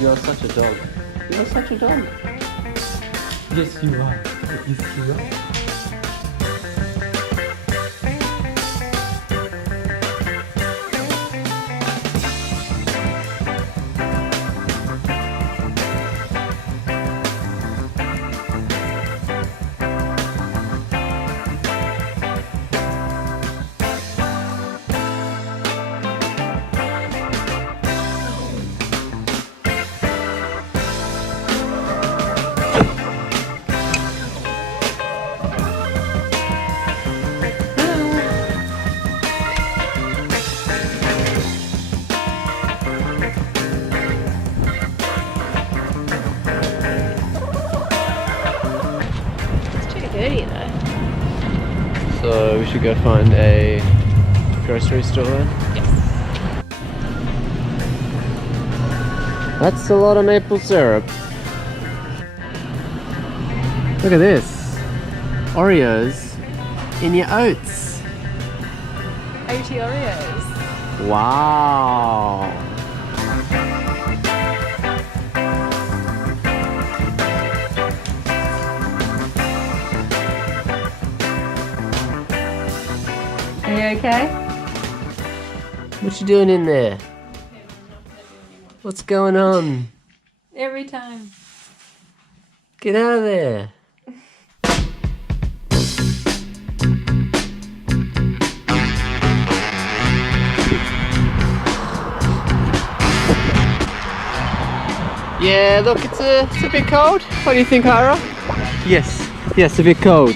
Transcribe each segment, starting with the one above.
You're such a dog. You're such a dog. Yes, you are. Yes, you are. Dirty though. So we should go find a grocery store then? Yes. That's a lot of maple syrup. Look at this. Oreos in your oats. OT Oreos. Wow. Are you okay? What you doing in there? What's going on? Every time. Get out of there. Yeah, look, it's a bit cold. What do you think, Ira? Yes, a bit cold.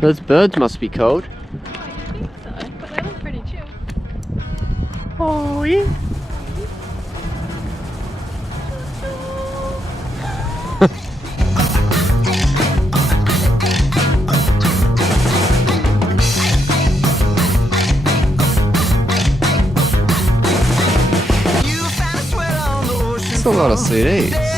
Those birds must be cold. I think so, but they look pretty chill. Oh yeah. That's a lot of CDs.